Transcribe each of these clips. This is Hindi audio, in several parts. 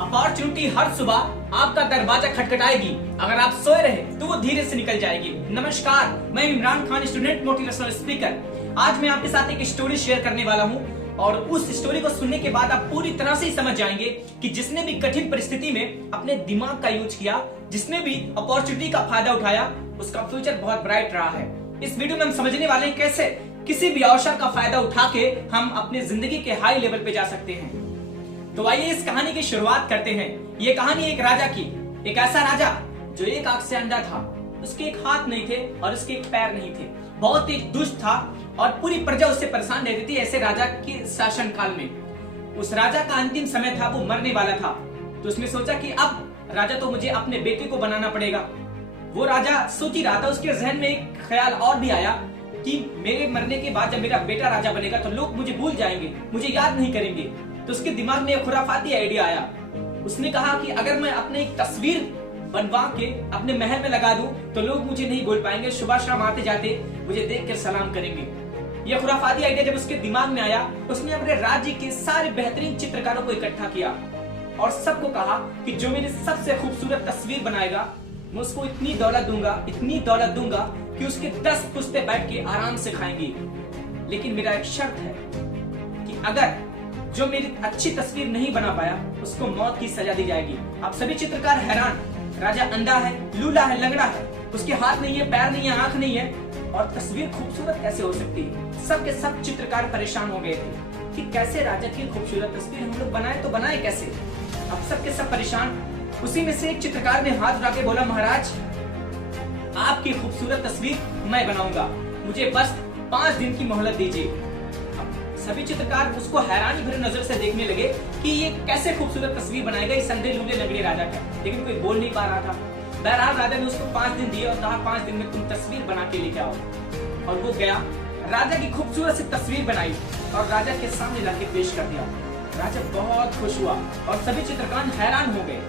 अपॉर्चुनिटी हर सुबह आपका दरवाजा खटखटाएगी। अगर आप सोए रहे तो वो धीरे से निकल जाएगी। नमस्कार, मैं Imran Khan, student motivational speaker. आज मैं आपके साथ एक स्टोरी शेयर करने वाला हूँ और उस स्टोरी को सुनने के बाद आप पूरी तरह से समझ जाएंगे कि जिसने भी कठिन परिस्थिति में अपने दिमाग का यूज किया, जिसने भी अपॉर्चुनिटी का फायदा उठाया, उसका फ्यूचर बहुत ब्राइट रहा है। इस वीडियो में हम समझने वाले हैं कैसे किसी भी अवसर का फायदा उठा के हम अपनी जिंदगी के हाई लेवल पे जा सकते हैं। तो आइए इस कहानी की शुरुआत करते हैं। ये कहानी एक राजा की, एक ऐसा राजा जो एक आंख से अंधा था, उसके एक हाथ नहीं थे और उसके एक पैर नहीं थे, बहुत ही दुष्ट था और पूरी प्रजा उससे परेशान रहती थी। ऐसे राजा के शासन काल में उस राजा का अंतिम समय था, वो मरने वाला था। तो उसने सोचा कि अब राजा तो मुझे अपने बेटे को बनाना पड़ेगा। वो राजा सोच ही रहा था, उसके जहन में एक ख्याल और भी आया कि मेरे मरने के बाद जब मेरा बेटा राजा बनेगा तो लोग मुझे भूल जाएंगे, मुझे याद नहीं करेंगे। तो उसके दिमाग में एक खुराफाती आइडिया आया। उसने कहा कि अगर मैं अपने एक तस्वीर बनवा के अपने महल में लगा दूं तो लोग मुझे नहीं भूल पाएंगे, सुबह शाम आते जाते मुझे देख कर सलाम करेंगे। यह खुराफाती आइडिया जब उसके दिमाग में आया, उसने अपने राज्य के सारे बेहतरीन चित्रकारों को इकट्ठा किया और सबको कहा कि जो मेरी सबसे खूबसूरत तस्वीर बनाएगा मैं उसको इतनी दौलत दूंगा कि उसके 10 पुश्ते बैठ के आराम से खाएंगी। लेकिन मेरा एक शर्त है कि अगर जो मेरी अच्छी तस्वीर नहीं बना पाया उसको मौत की सजा दी जाएगी। अब सभी चित्रकार हैरान, राजा अंधा है, लूला है, लंगड़ा है, उसके हाथ नहीं है, पैर नहीं है, आंख नहीं है और तस्वीर खूबसूरत कैसे हो सकती है। सब के सब चित्रकार परेशान हो गए थे कि कैसे राजा की खूबसूरत तस्वीर हम लोग बनाए तो बनाए कैसे। अब सब के सब परेशान। उसी में से एक चित्रकार ने हाथ उठा के बोला, महाराज आपकी खूबसूरत तस्वीर मैं बनाऊंगा, मुझे बस 5 दिन की मोहलत दीजिए। सभी चित्रकार उसको हैरानी भरी नजर से देखने लगे कि ये कैसे खूबसूरत तस्वीर बनाएगा इस अंधे लूले लंगड़े राजा का, लेकिन कोई बोल नहीं पा रहा था। बहरहाल राजा ने उसको 5 दिन दिए और कहा 5 दिन में तुम तस्वीर बना के लेके आओ। और वो गया, राजा की खूबसूरत सी तस्वीर बनाई और राजा के सामने लाके पेश कर दिया। राजा बहुत खुश हुआ और सभी चित्रकार हैरान हो गए।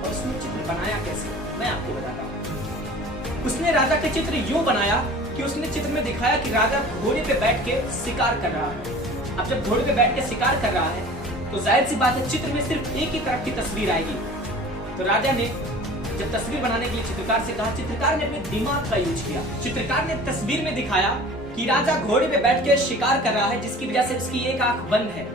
और उसने चित्र बनाया कैसे, मैं आपको बताता हूँ। उसने राजा के चित्र यूं बनाया कि उसने चित्र में दिखाया कि राजा घोड़े पे बैठ के शिकार कर रहा है। अब जब घोड़े पे बैठ के शिकार कर रहा है तो जाहिर सी बात है चित्र में सिर्फ एक ही तरफ की तस्वीर आएगी। तो राजा ने जब तस्वीर बनाने के लिए चित्रकार से कहा, चित्रकार ने अपने दिमाग का यूज किया। चित्रकार ने तस्वीर में दिखाया कि राजा घोड़े पे बैठ के शिकार कर रहा है, जिसकी वजह से उसकी एक आंख बंद है,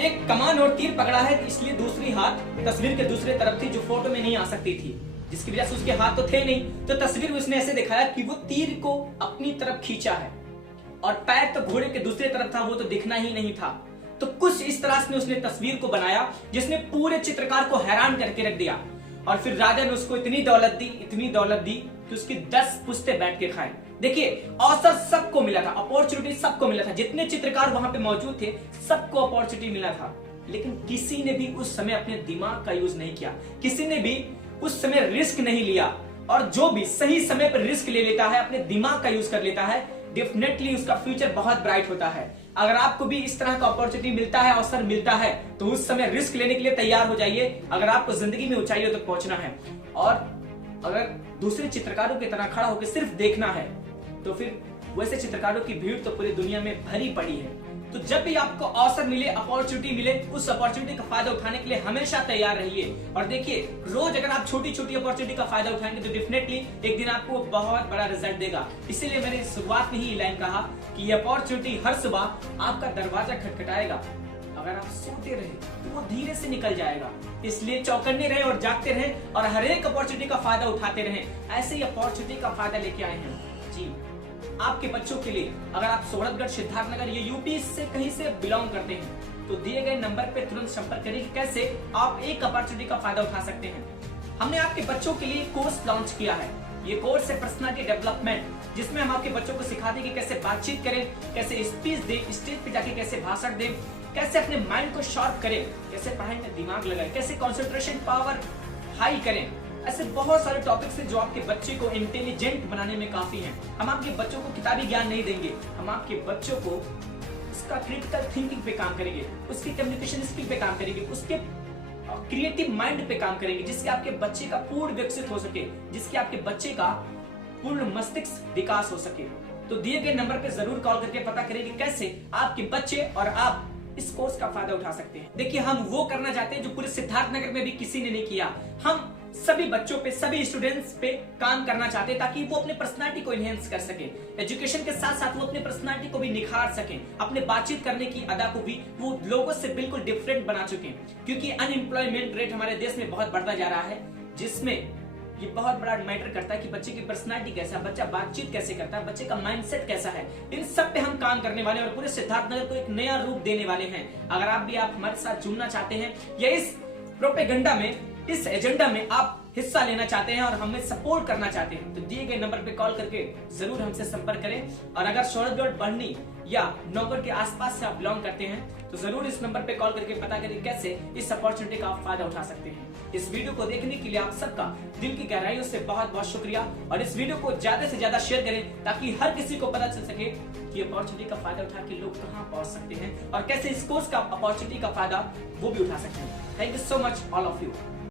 एक कमान और तीर पकड़ा है, इसलिए दूसरी हाथ तस्वीर के दूसरे तरफ थी जो फोटो में नहीं आ सकती थी, जिसकी वजह से उसके हाथ तो थे नहीं। तो तस्वीर में उसने ऐसे दिखाया कि वो तीर को अपनी तरफ खींचा है और पैर तो घोड़े के दूसरे तरफ था, वो तो दिखना ही नहीं था। तो कुछ इस तरह से उसने तस्वीर को बनाया जिसने पूरे चित्रकार को हैरान करके रख दिया। और फिर राजा ने उसको इतनी दौलत दी कि उसकी 10 पुश्ते बैठ के खाए। देखिए, अवसर सबको मिला था, अपॉर्चुनिटी सबको मिला था, जितने चित्रकार वहां पे मौजूद थे सबको अपॉर्चुनिटी मिला था, लेकिन किसी ने भी उस समय अपने दिमाग का यूज नहीं किया, किसी ने भी उस समय रिस्क नहीं लिया। और जो भी सही समय पर रिस्क ले लेता है, अपने दिमाग का यूज कर लेता है, डेफिनेटली उसका फ्यूचर बहुत ब्राइट होता है। अगर आपको भी इस तरह का अपॉर्चुनिटी मिलता है, अवसर मिलता है, तो उस समय रिस्क लेने के लिए तैयार हो जाइए। अगर आपको जिंदगी में ऊंचाइयों तक पहुंचना है और अगर दूसरे चित्रकारों की तरह खड़ा होकर सिर्फ देखना है, तो फिर वैसे चित्रकारों की भीड़ तो पूरी दुनिया में भरी पड़ी है। तो जब भी आपको अवसर मिले, अपॉर्चुनिटी मिले, उस अपॉर्चुनिटी का फायदा उठाने के लिए हमेशा तैयार रहिए। और देखिए, रोज अगर आप छोटी छोटी अपॉर्चुनिटी का फायदा उठाएंगे तो डेफिनेटली एक दिन आपको बहुत बड़ा रिजल्ट देगा। इसीलिए मैंने शुरुआत में ही लाइन कहा कि ये अपॉर्चुनिटी हर सुबह आपका दरवाजा खटखटाएगा। अगर आप सोते रहे तो वो धीरे से निकल जाएगा। इसलिए चौकन्ने रहे और जागते रहे और हर एक अपॉर्चुनिटी का फायदा उठाते रहे। ऐसे ही अपॉर्चुनिटी का फायदा लेके आए हैं जी आपके बच्चों के लिए। अगर आप सोहरतगढ़, सिद्धार्थनगर, ये यूपी से कहीं से बिलोंग करते हैं तो दिए गए नंबर पे तुरंत संपर्क करें कि कैसे आप एक अपॉर्चुनिटी का फायदा उठा सकते हैं। हमने आपके बच्चों के लिए कोर्स लॉन्च किया है। ये कोर्स है पर्सनालिटी डेवलपमेंट, जिसमें हम आपके बच्चों को सिखाते हैं कि कैसे बातचीत करें, कैसे स्पीच दें, स्टेज पे जाके कैसे भाषण दें, कैसे अपने माइंड को शार्प करें, कैसे पढ़ाई में दिमाग लगाएं, कैसे कंसंट्रेशन पावर हाई करें। ऐसे बहुत सारे टॉपिक्स हैं जो आपके बच्चे को इंटेलिजेंट बनाने में काफी हैं। हम आपके बच्चों को किताबी ज्ञान नहीं देंगे, हम आपके बच्चों को उसका क्रिटिकल थिंकिंग पे काम करेंगे, उसकी कम्युनिकेशन स्किल पे काम करेंगे, उसके क्रिएटिव माइंड पे काम करेंगे, जिससे आपके बच्चे का पूर्ण विकसित हो सके, जिसके आपके बच्चे का पूर्ण मस्तिष्क विकास हो सके। तो दिए गए नंबर पे जरूर कॉल करके पता करें कि कैसे आपके बच्चे और आप इस कोर्स का फायदा उठा सकते हैं। देखिए, हम वो करना चाहते हैं जो पूरे सिद्धार्थनगर में भी किसी ने नहीं किया। हम सभी बच्चों पे, सभी स्टूडेंट्स पे काम करना चाहते हैं ताकि वो अपने पर्सनालिटी को एनहेंस कर सके। एजुकेशन के साथ साथ वो अपने पर्सनालिटी को भी निखार सकें, अपने बातचीत करने की अदा को भी वो लोगों से बिल्कुल डिफरेंट बना चुके हैं। क्योंकि अनएम्प्लॉयमेंट रेट हमारे देश में बहुत बढ़ता जा रहा है, जिसमें ये बहुत बड़ा मैटर करता है कि बच्चे की पर्सनालिटी कैसा है, बच्चा बातचीत कैसे करता है, बच्चे का माइंडसेट कैसा है। इन सब पे हम काम करने वाले हैं और पूरे सिद्धार्थनगर को एक नया रूप देने वाले हैं। अगर आप हमारे साथ जुड़ना चाहते हैं या इस प्रोपेगेंडा में, इस एजेंडा में आप हिस्सा लेना चाहते हैं और हमें सपोर्ट करना चाहते हैं, तो दिए गए नंबर पे कॉल करके जरूर हमसे संपर्क करें। और अगर शोहरतगढ़, बढ़नी या नौगढ़ के आसपास से आप बिलोंग करते हैं तो जरूर इस नंबर पे कॉल करके पता करें कैसे इस अपॉर्चुनिटी का आप फायदा उठा सकते हैं। इस वीडियो को देखने के लिए आप सबका दिल की गहराइयों से बहुत बहुत शुक्रिया, और इस वीडियो को ज्यादा से ज्यादा शेयर करें ताकि हर किसी को पता चल सके कि अपॉर्चुनिटी का फायदा उठा के लोग कहां पहुंच सकते हैं और कैसे इस कोर्स का अपॉर्चुनिटी का फायदा वो भी उठा सकते हैं। Thank you so much all of you.